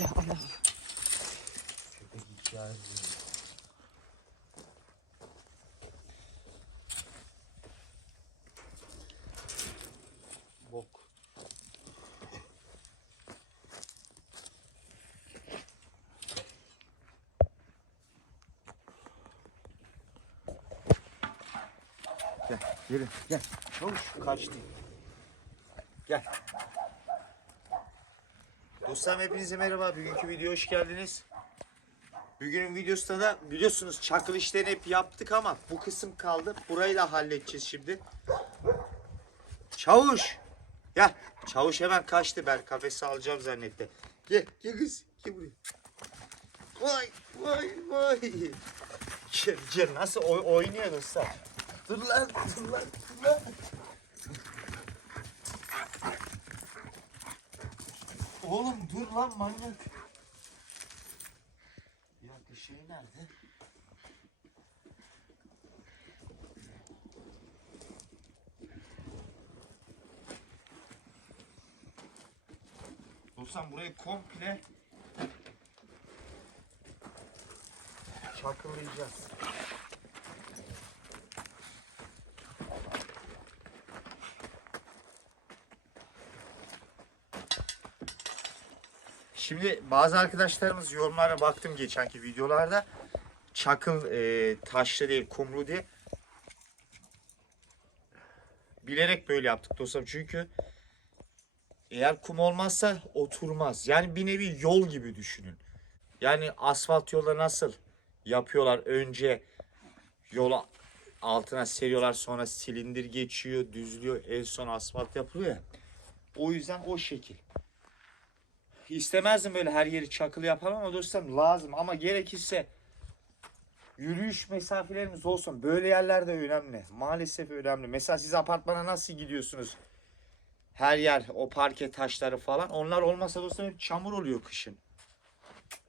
Allah Allah. Köpek ihtiyacı. Bok. Gel, yürü, gel. Çavuş, kaçtı. Gel. Dostlarım hepinize merhaba. Bugünkü videoya hoş geldiniz. Bugünün videosunda da biliyorsunuz çakıl işlerini hep yaptık ama bu kısım kaldı. Burayı da halledeceğiz şimdi. Çavuş. Gel. Çavuş hemen kaçtı. Ben kafesi alacağım zannetti. Gel. Gel kız. Gel buraya. Vay vay vay. Gel, gel. Nasıl oy oynuyor dostlar. Dur lan. Dur lan. Dur lan. Oğlum dur lan manyak. Bir dakika şey nerede? Dostum burayı komple çakıllayacağız. Şimdi bazı arkadaşlarımız yorumlara baktım geçenki videolarda. Çakıl e, taşlı değil kumlu diye. Bilerek böyle yaptık dostum çünkü eğer kum olmazsa oturmaz. Yani bir nevi yol gibi düşünün. Yani asfalt yolda nasıl yapıyorlar önce yola altına seriyorlar sonra silindir geçiyor düzlüyor en son asfalt yapılıyor ya. O yüzden o şekil. İstemezdim böyle her yeri çakılı yapalım ama dostum lazım ama gerekirse yürüyüş mesafelerimiz olsun. Böyle yerler de önemli. Maalesef önemli. Mesela siz apartmana nasıl gidiyorsunuz? Her yer o parke taşları falan. Onlar olmasa dostum hep çamur oluyor kışın.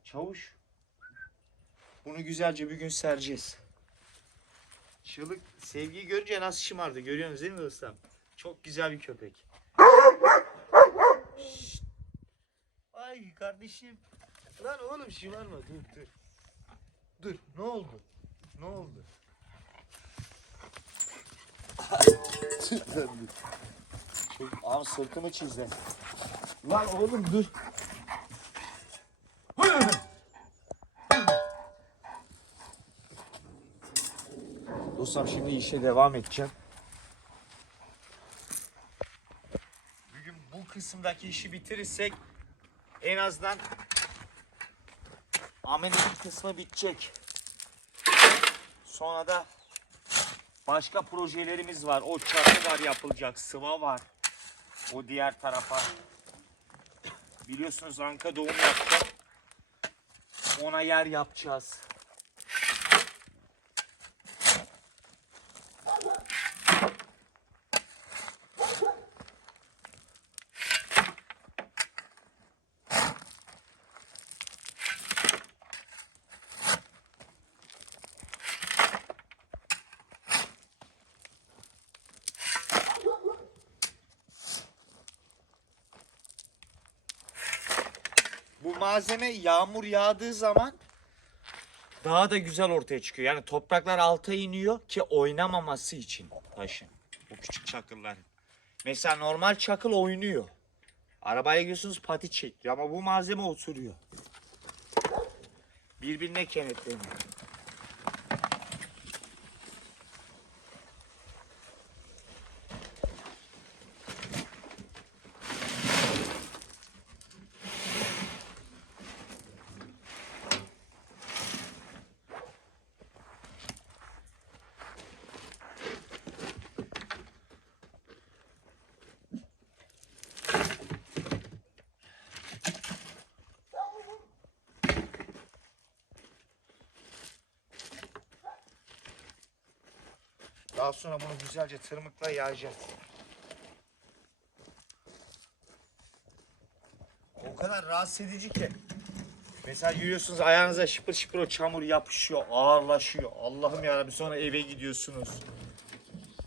Çavuş. Bunu güzelce bir gün sereceğiz. Çığlık sevgiyi görünce nasıl şımardı görüyorsunuz değil mi dostum? Çok güzel bir köpek. Ay kardeşim. Lan oğlum şımarma dur dur. Dur ne oldu? Ne oldu? Çok, abi sırtımı çizdi. Lan oğlum dur. Dostum şimdi işe devam edeceğim. Bugün bu kısımdaki işi bitirirsek en azından amenetin kısmı bitecek. Sonra da başka projelerimiz var. O çatı var yapılacak, sıva var. O diğer tarafa. Biliyorsunuz Anka doğum yaptı. Ona yer yapacağız. Malzeme yağmur yağdığı zaman daha da güzel ortaya çıkıyor. Yani topraklar alta iniyor ki oynamaması için taşın. Bu küçük çakılların. Mesela normal çakıl oynuyor. Arabaya gidiyorsunuz pati çekiyor ama bu malzeme oturuyor. Birbirine kenetleniyor. Daha sonra bunu güzelce tırmıkla yayacağız. O kadar rahatsız edici ki. Mesela yürüyorsunuz ayağınıza şıpır şıpır o çamur yapışıyor, ağırlaşıyor. Allah'ım yarabbim sonra eve gidiyorsunuz.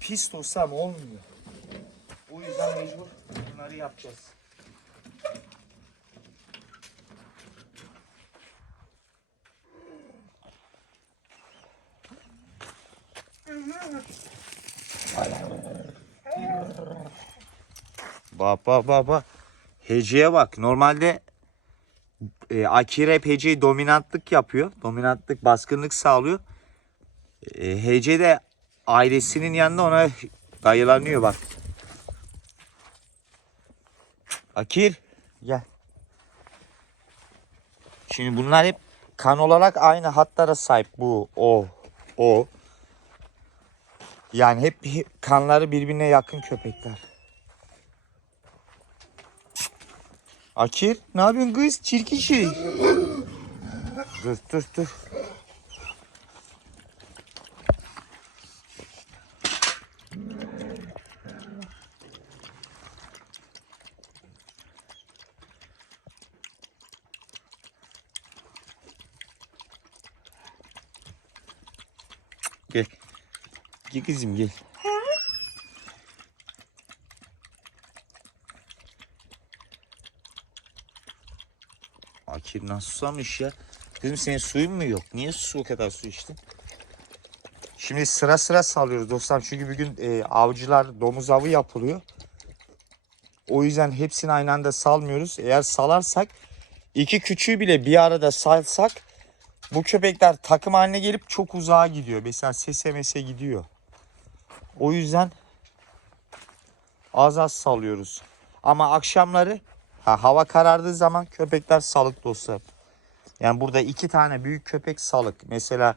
Pis dostum olmuyor. O yüzden mecbur bunları yapacağız. Bak bak bak bak. Hece'ye bak. Normalde e, Akira hep Hece'yi dominantlık yapıyor. Dominantlık, baskınlık sağlıyor. E, Hece de ailesinin yanında ona dayılanıyor bak. Akir gel. Şimdi bunlar hep kan olarak aynı hatlara sahip bu, o, o. Yani hep hep kanları birbirine yakın köpekler. Akir ne yapıyorsun kız? Çirkin şey. Dur dur dur. Gel. Gel kızım gel. Akir nasıl susamış ya? Kızım senin suyun mu yok? Niye su o kadar su içtin? Şimdi sıra sıra salıyoruz dostlar. Çünkü bugün e, avcılar domuz avı yapılıyor. O yüzden hepsini aynı anda salmıyoruz. Eğer salarsak iki küçüğü bile bir arada salsak bu köpekler takım haline gelip çok uzağa gidiyor. Mesela sese mese gidiyor. O yüzden az az salıyoruz. Ama akşamları ha, hava karardığı zaman köpekler salık dostlar. Yani burada iki tane büyük köpek salık. Mesela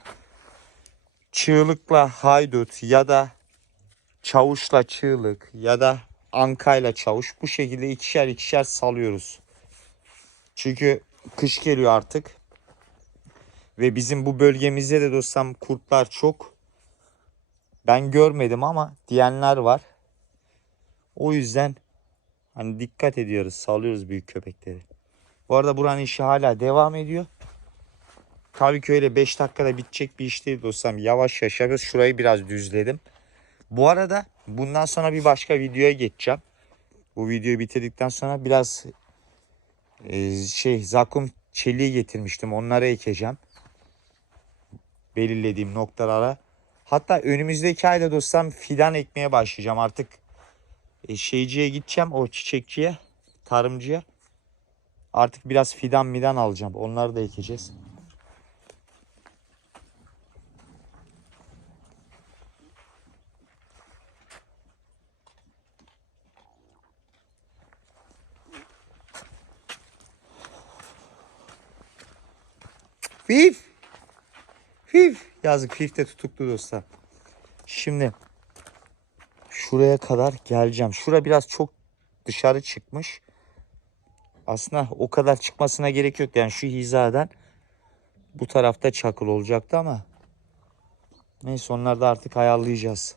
çığlıkla haydut ya da çavuşla çığlık ya da ankayla çavuş bu şekilde ikişer ikişer salıyoruz. Çünkü kış geliyor artık. Ve bizim bu bölgemizde de dostum kurtlar çok. Ben görmedim ama diyenler var. O yüzden hani dikkat ediyoruz, salıyoruz büyük köpekleri. Bu arada buranın işi hala devam ediyor. Tabii ki öyle 5 dakikada bitecek bir iş değil dostum. Yavaş yavaş yapıyoruz. Şurayı biraz düzledim. Bu arada bundan sonra bir başka videoya geçeceğim. Bu videoyu bitirdikten sonra biraz e, şey zakum çeliği getirmiştim. Onları ekeceğim. Belirlediğim noktalara. Hatta önümüzdeki ayda dostum fidan ekmeye başlayacağım. Artık e, şeyciye gideceğim. O çiçekçiye, tarımcıya. Artık biraz fidan midan alacağım. Onları da ekeceğiz. Fif. Fif. Yazık Fif de tutuklu dostlar. Şimdi şuraya kadar geleceğim. Şura biraz çok dışarı çıkmış. Aslında o kadar çıkmasına gerek yok. Yani şu hizadan bu tarafta çakıl olacaktı ama neyse onları da artık ayarlayacağız.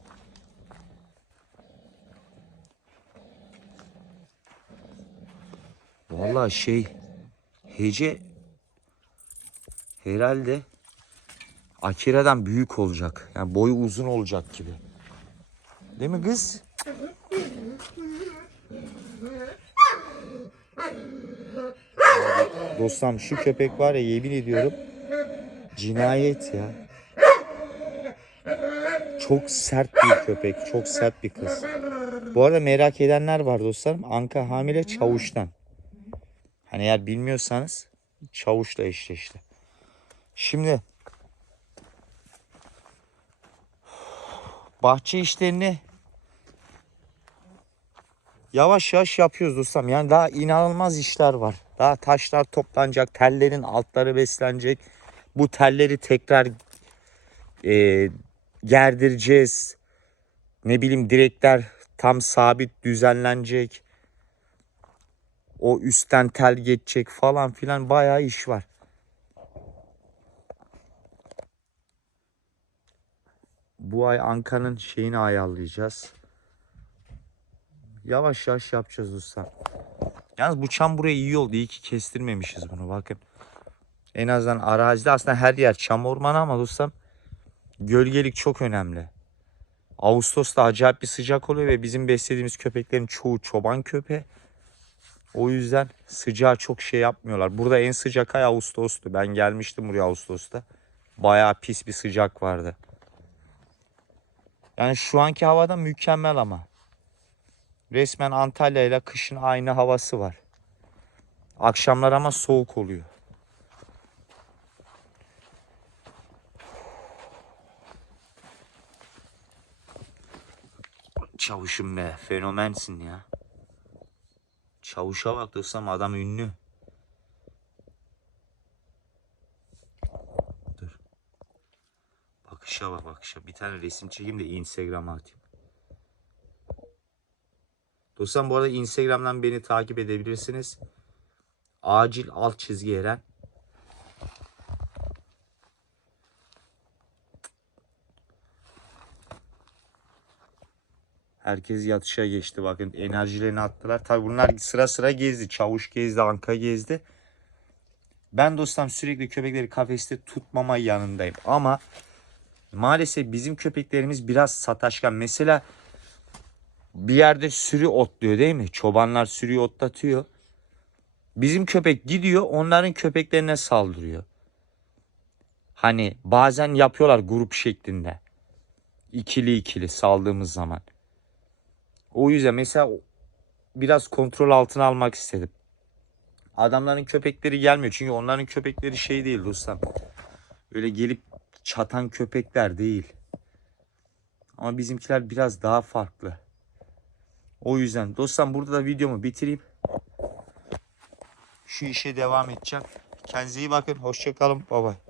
Vallahi şey Hece herhalde Akira'dan büyük olacak. Yani boyu uzun olacak gibi. Değil mi kız? Dostum şu köpek var ya yemin ediyorum cinayet ya. Çok sert bir köpek, çok sert bir kız. Bu arada merak edenler var dostlarım. Anka hamile çavuştan. Hani eğer bilmiyorsanız çavuşla eşleşti. Şimdi bahçe işlerini yavaş yavaş yapıyoruz dostum. Yani daha inanılmaz işler var. Daha taşlar toplanacak, tellerin altları beslenecek. Bu telleri tekrar e, gerdireceğiz. Ne bileyim direkler tam sabit düzenlenecek. O üstten tel geçecek falan filan bayağı iş var. Bu ay Anka'nın şeyini ayarlayacağız. Yavaş yavaş yapacağız usta. Yalnız bu çam buraya iyi oldu. İyi ki kestirmemişiz bunu bakın. En azından arazide aslında her yer çam ormanı ama dostum gölgelik çok önemli. Ağustos'ta acayip bir sıcak oluyor ve bizim beslediğimiz köpeklerin çoğu çoban köpeği. O yüzden sıcağı çok şey yapmıyorlar. Burada en sıcak ay Ağustos'tu. Ben gelmiştim buraya Ağustos'ta. Bayağı pis bir sıcak vardı. Yani şu anki havada mükemmel ama. Resmen Antalya ile kışın aynı havası var. Akşamlar ama soğuk oluyor. Çavuşum be fenomensin ya. Çavuşa bak dostum adam ünlü. Bakışa bak bakışa. Bir tane resim çekeyim de Instagram'a atayım. Dostum bu arada Instagram'dan beni takip edebilirsiniz. Acil alt çizgi Eren. Herkes yatışa geçti bakın enerjilerini attılar. Tabi bunlar sıra sıra gezdi. Çavuş gezdi, Anka gezdi. Ben dostum sürekli köpekleri kafeste tutmama yanındayım. Ama maalesef bizim köpeklerimiz biraz sataşkan. Mesela bir yerde sürü otluyor değil mi? Çobanlar sürüyü otlatıyor. Bizim köpek gidiyor onların köpeklerine saldırıyor. Hani bazen yapıyorlar grup şeklinde. İkili ikili saldığımız zaman. O yüzden mesela biraz kontrol altına almak istedim. Adamların köpekleri gelmiyor. Çünkü onların köpekleri şey değil dostum. Öyle gelip çatan köpekler değil. Ama bizimkiler biraz daha farklı. O yüzden dostum burada da videomu bitireyim. Şu işe devam edeceğim. Kendinize iyi bakın. Hoşçakalın. Bye bye.